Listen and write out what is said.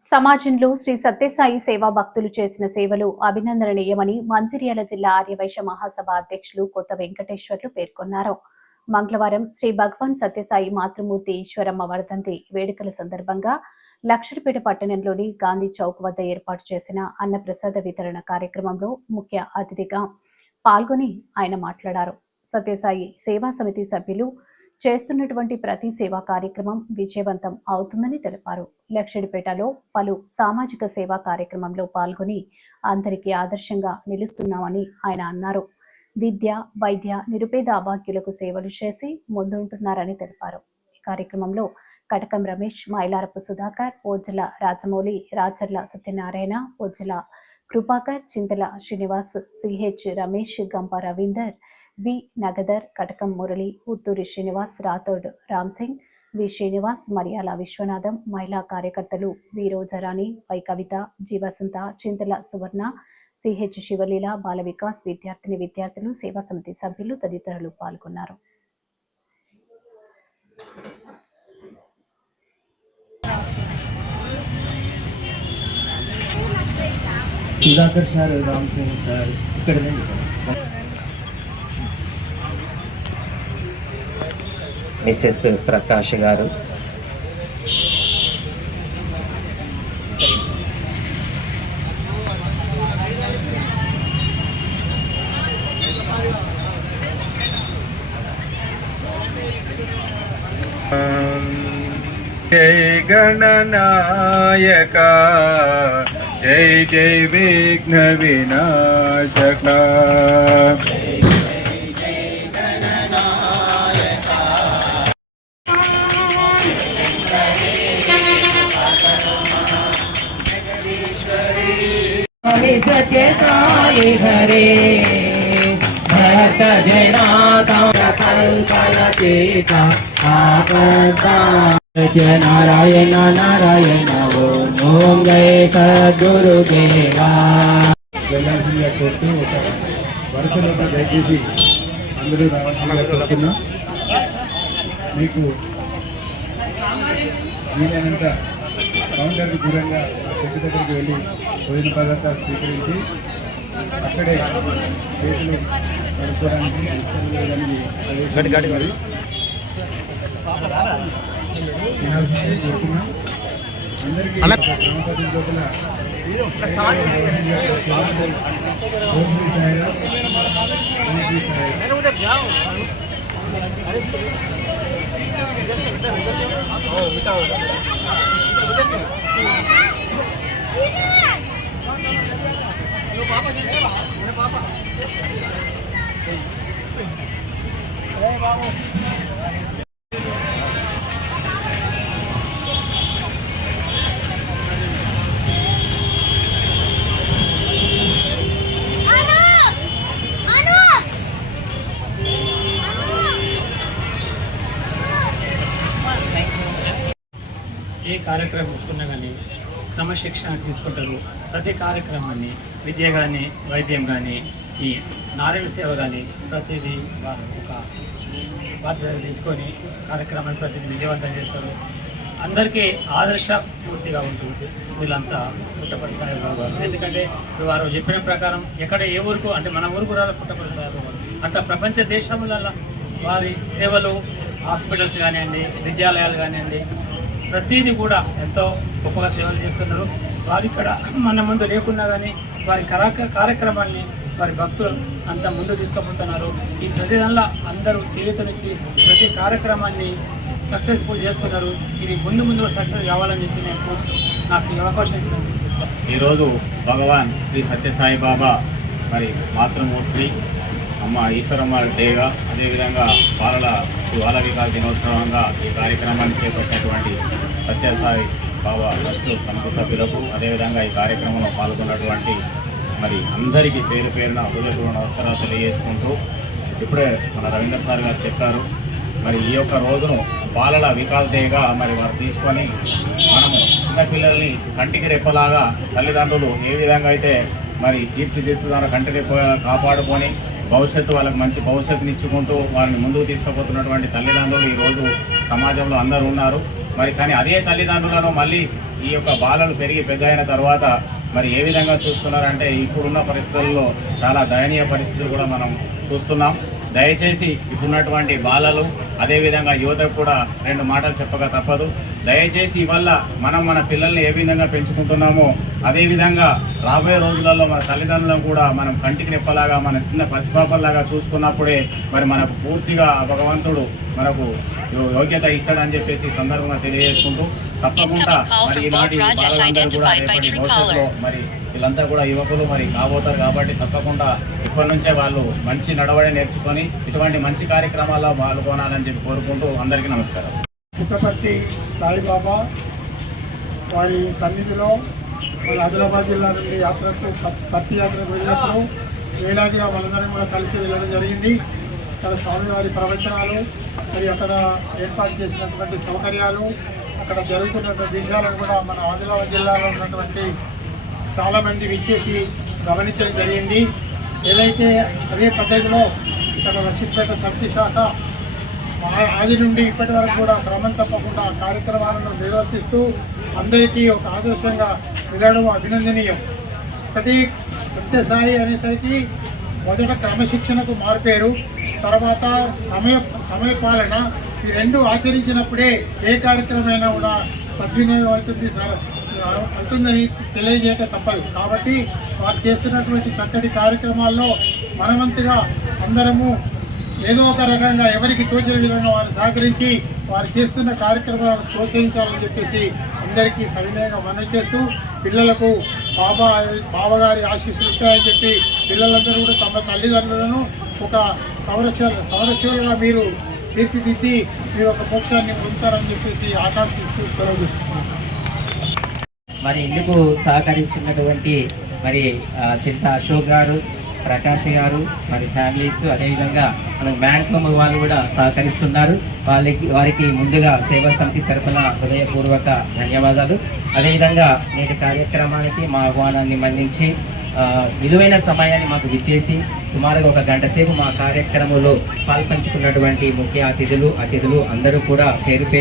సమాజంలో శ్రీ సత్యసాయి సేవా భక్తులు చేసిన సేవలు అభినందనీయమని మంచిర్యాల జిల్లా ఆర్యవైశ్య మహాసభ అధ్యక్షులు కొత్త వెంకటేశ్వర్లు పేర్కొన్నారు. మంగళవారం శ్రీ భగవాన్ సత్యసాయి మాతృమూర్తి ఈశ్వరమ్మ వర్ధంతి వేడుకల సందర్భంగా లక్షడిపేట పట్టణంలోని గాంధీ చౌక్ వద్ద ఏర్పాటు చేసిన అన్నప్రసాద వితరణ కార్యక్రమంలో ముఖ్య అతిథిగా పాల్గొని ఆయన మాట్లాడారు. సత్యసాయి సేవా సమితి సభ్యులు చేస్తున్నటువంటి ప్రతి సేవా కార్యక్రమం విజయవంతం అవుతుందని తెలిపారు. లక్షడిపేటలో పలు సామాజిక సేవా కార్యక్రమంలో పాల్గొని అందరికీ ఆదర్శంగా నిలుస్తున్నామని ఆయన అన్నారు. విద్య వైద్య నిరుపేద అభాగ్యులకు సేవలు చేసి ముందుంటున్నారని తెలిపారు. ఈ కార్యక్రమంలో కటకం రమేష్ మైలారపు సుధాకర్ ఓజల రాజమౌళి రాచర్ల సత్యనారాయణ ఓజల కృపాకర్ చింతల శ్రీనివాస్ సిహెచ్ రమేష్ గంప రవీందర్ వి. నగదర్ కటకం మురళి పుత్తూరి శ్రీనివాస్ రాథోడ్ రామ్ సింగ్ వి. శ్రీనివాస్ మరియాల విశ్వనాథం మహిళా కార్యకర్తలు V. Rojarani Y. Kavitha Jeevasantha Chintala Suvarna CH Sivaleela Bala Vikas విద్యార్థిని విద్యార్థులు సేవా సమితి సభ్యులు తదితరులు పాల్గొన్నారు. సార్ రామ్ సింగ్ సార్ ఇక్కడ రండి సార్. మిస్సెస్ ప్రకాష్ గారు. జై గణనాయక జై జై విఘ్న साई हरे भक्त जना संकल्पयतीता आपदा सत्य नारायण नारायण ओम ओम जय सद्गुरुदेवा వెళ్ళాల్సిందిగా కోరుతూ ఒక వరుసలో దయచేసి అందరూ రావాల్సిందిగా కోరుతున్నాం మీకు వీలైనంత కౌంటర్కి దూరంగా చెట్టు దగ్గరికి వెళ్ళి భోజన పదార్థాలు స్వీకరించి అక్కడే చేతులు కడుక్కోవడానికి ప్రవేశించాలి. తినాల్సింది కోరుతున్నాం అందరికీ గ్రామపంచాయతీ లోపల ఓం శ్రీ సాయిరామ్. ఓం శ్రీ సాయిరామ్. ఏ కార్యక్రమం తీసుకున్నా కానీ క్రమశిక్షణ తీసుకుంటారు. ప్రతి కార్యక్రమాన్ని విద్య కానీ వైద్యం కానీ ఈ నారాయణ సేవ కానీ ప్రతిదీ వారు ఒక బాధ్యత తీసుకొని కార్యక్రమాన్ని ప్రతిదీ విజయవంతం చేస్తారు. అందరికీ ఆదర్శపూర్తిగా ఉంటుంది వీళ్ళంతా పుట్టపల్లి సాయిబాబు గారు ఎందుకంటే వారు చెప్పిన ప్రకారం ఎక్కడ ఏ ఊరుకు అంటే మన ఊరు కూడా పుట్టపల్లి సాయిబాబు గారు. అట్లా ప్రపంచ దేశములలో వారి సేవలు హాస్పిటల్స్ కానివ్వండి విద్యాలయాలు కానివ్వండి ప్రతిదీ కూడా ఎంతో గొప్పగా సేవలు చేస్తున్నారు. వారు ఇక్కడ మన ముందు లేకున్నా కానీ వారి కరాక కార్యక్రమాన్ని వారి భక్తులు అంత ముందు తీసుకుపోతున్నారు. ఈ ప్రతి అందరూ చేయూతనిచ్చి ప్రతి కార్యక్రమాన్ని సక్సెస్ఫుల్ చేస్తున్నారు. ఇది ముందు ముందు సక్సెస్ కావాలని చెప్పి నేను నాకు ఈ అవకాశం ఇచ్చినందుకు ఈరోజు భగవాన్ శ్రీ సత్యసాయి బాబా మరి మాతృమూర్తి అమ్మ ఈశ్వరమ్మ డేగా అదేవిధంగా బాలల బాల వికాస్ దినోత్సవంగా ఈ కార్యక్రమాన్ని చేపట్టినటువంటి సత్యసాయి బాబా ట్రస్ట్ సంస్థ సభ్యులకు అదేవిధంగా ఈ కార్యక్రమంలో పాల్గొన్నటువంటి మరి అందరికీ పేరు పేరున హృదయపూర్వ నమస్కారాలు తెలియజేసుకుంటూ ఇప్పుడే మన రవీంద్ర సార్ గారు చెప్పారు. మరి ఈ యొక్క రోజును బాలల వికాస్ డేగా మరి వారు తీసుకొని మనము చిన్నపిల్లల్ని కంటికి రెప్పలాగా తల్లిదండ్రులు ఏ విధంగా అయితే మరి తీర్చిదిద్దుతారో కంటి రెప్ప కాపాడుకొని భవిష్యత్తు వాళ్ళకి మంచి భవిష్యత్తుని ఇచ్చుకుంటూ వారిని ముందుకు తీసుకుపోతున్నటువంటి తల్లిదండ్రులు ఈరోజు సమాజంలో అందరూ ఉన్నారు. మరి కానీ అదే తల్లిదండ్రులను మళ్ళీ ఈ యొక్క బాలలు పెరిగి పెద్ద అయిన తర్వాత మరి ఏ విధంగా చూస్తున్నారంటే ఇప్పుడున్న పరిస్థితుల్లో చాలా దయనీయ పరిస్థితులు కూడా మనం చూస్తున్నాం. దయచేసి ఇప్పుడున్నటువంటి బాలలు అదేవిధంగా యువతకు కూడా రెండు మాటలు చెప్పక తప్పదు. దయచేసి ఇవల్ల మనం మన పిల్లల్ని ఏ విధంగా పెంచుకుంటున్నామో అదేవిధంగా రాబోయే రోజులలో మన తల్లిదండ్రులను కూడా మనం కంటికి రెప్పలాగా మన చిన్న పసిపాపల్లాగా చూసుకున్నప్పుడే మరి మనకు పూర్తిగా ఆ భగవంతుడు మనకు యోగ్యత ఇస్తాడని చెప్పేసి ఈ సందర్భంగా తెలియజేసుకుంటూ తప్పకుండా మరి ఈనాటి మరి వీళ్ళంతా కూడా యువకులు మరి కాబోతారు కాబట్టి తప్పకుండా ఇప్పటి నుంచే వాళ్ళు మంచి నడవడి నేర్చుకొని ఇటువంటి మంచి కార్యక్రమాల్లో పాల్గొనాలని చెప్పి కోరుకుంటూ అందరికీ నమస్కారం. పుట్టపర్తి సాయిబాబా వారి సన్నిధిలో మన ఆదిలాబాద్ జిల్లా నుండి యాత్రకు పత్తి యాత్రకు వెళ్ళినప్పుడు వేలాదిగా మనందరం కూడా కలిసి వెళ్ళడం జరిగింది. అక్కడ స్వామివారి ప్రవచనాలు మరి అక్కడ ఏర్పాటు చేసినటువంటి సౌకర్యాలు అక్కడ జరుగుతున్నటువంటి విషయాలను కూడా మన ఆదిలాబాద్ జిల్లాలో ఉన్నటువంటి చాలామంది విచ్చేసి గమనించడం జరిగింది. ఏదైతే అదే పద్ధతిలో ఇక్కడ లక్ష్మీపేట సమితి శాఖ ఆది నుండి ఇప్పటి వరకు కూడా క్రమం తప్పకుండా కార్యక్రమాలను నిర్వర్తిస్తూ అందరికీ ఒక ఆదర్శంగా నిలవడం అభినందనీయం. ఒకటి సత్యసాయి అనేసరికి మొదట క్రమశిక్షణకు మారిపోయారు తర్వాత సమయ సమయపాలన ఈ రెండు ఆచరించినప్పుడే ఏ కార్యక్రమమైనా కూడా సద్వినియోగం అవుతుంది అవుతుందని తెలియజేయక తప్పదు. కాబట్టి వారు చేస్తున్నటువంటి చక్కటి కార్యక్రమాల్లో మనవంతుగా అందరము ఏదో ఒక రకంగా ఎవరికి తోచిన విధంగా వారు సహకరించి వారు చేస్తున్న కార్యక్రమాలను ప్రోత్సహించాలని చెప్పేసి అందరికీ సవినయంగా మనవి చేస్తూ పిల్లలకు బాబా బావగారి ఆశీస్సులు ఇస్తాయని చెప్పి పిల్లలందరూ కూడా తమ తల్లిదండ్రులను ఒక సంరక్షణ సంరక్షణగా మీరు తీర్చిదిద్ది మీరు ఒక మోక్షాన్ని పొందుతారని చెప్పేసి ఆకాంక్షిస్తూ సెలవు మరి ఇందుకు సహకరిస్తున్నటువంటి మరి చింత అశోక్ గారు ప్రకాష్ గారు మరి ఫ్యామిలీస్ అదేవిధంగా మన బ్యాంక్ వాళ్ళు కూడా సహకరిస్తున్నారు. వాళ్ళకి వారికి ముందుగా సేవా సమితి తరఫున హృదయపూర్వక ధన్యవాదాలు. అదేవిధంగా నేటి కార్యక్రమానికి మా ఆహ్వానాన్ని మన్నించి విలువైన సమయాన్ని మాకు విచ్చేసి సుమారుగా ఒక గంట సేపు మా కార్యక్రమంలో పాల్పంచుకున్నటువంటి ముఖ్య అతిథులు అతిథులు అందరూ కూడా పేరు